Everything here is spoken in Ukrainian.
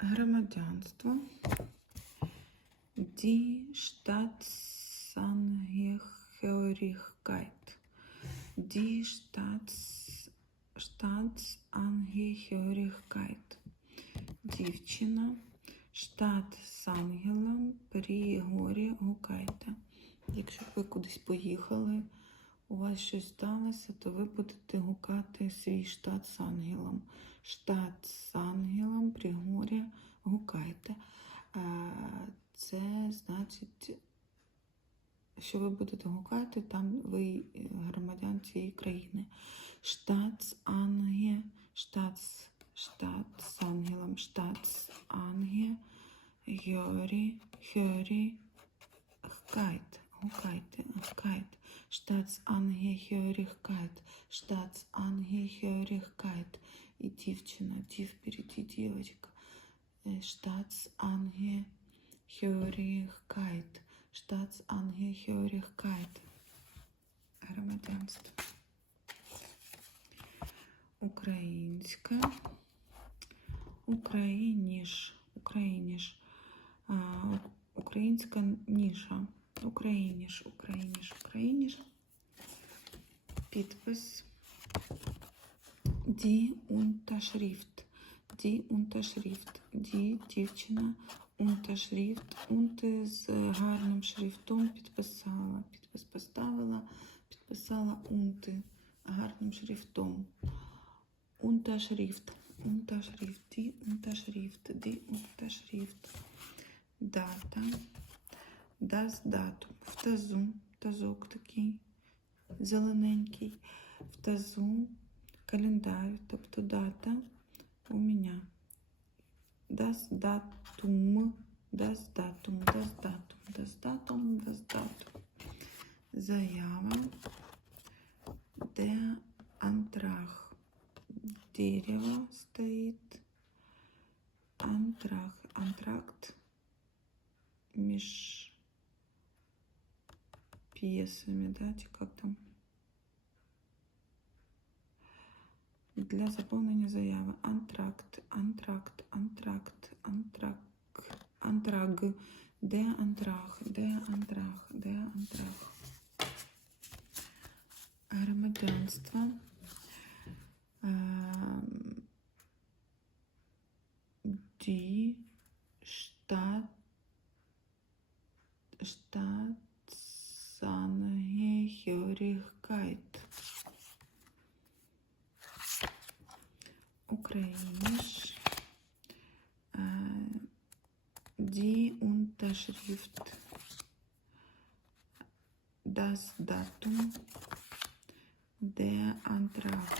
Громадянство. Die Staatsangehörigkeit. Die Staats... Staatsangehörigkeit. Дівчина. Штат Сангелом при горі гукайте. Якщо ви кудись поїхали, у вас щось сталося, то ви будете гукати свій штат з ангелом. Штат з ангелом при горі гукайте. Е, Це значить, що ви будете гукати, там ви громадян цієї країни. Штат з анге, штат з штат з ангелом, штат з анге, гьорі, гьорі, гкайт, гукайте, гкайт. Staatsangehörigkeit, Staatsangehörigkeit. И дівчина, дів впереди девочка. Э, Staatsangehörigkeit, Staatsangehörigkeit. Громадянство. Українська. Україніш. Україніш. А, Українська ніша. Україніш, Україніш, Україніш. Підпис. Die Unterschrift. Die Unterschrift. Die дівчина. Unterschrift. Унти з гарним шрифтом підписала. Підпис поставила, підписала унти гарним шрифтом. Unterschrift. Unterschrift. Die Unterschrift. Die Unterschrift. Дата. Das датум. В тазу. Тазок такий зелененький. В тазу календар, тобто дата у мене. Das Datum. Das Datum. Das Datum. Das Datum. Das Datum. Заява. Der Antrag. Дерево стоит. Антрах. Антракт. Меж пьесами, да, как там? Для заповнення заяви. Антракт, антракт, антракт, антрак, антраг. Де антрах, де антрах, де антрах. Громадянство. Ем, Die Stadt Staatsangehörigkeit. Ukrainisch. Äh, die Unterschrift. Das Datum. Der Antrag.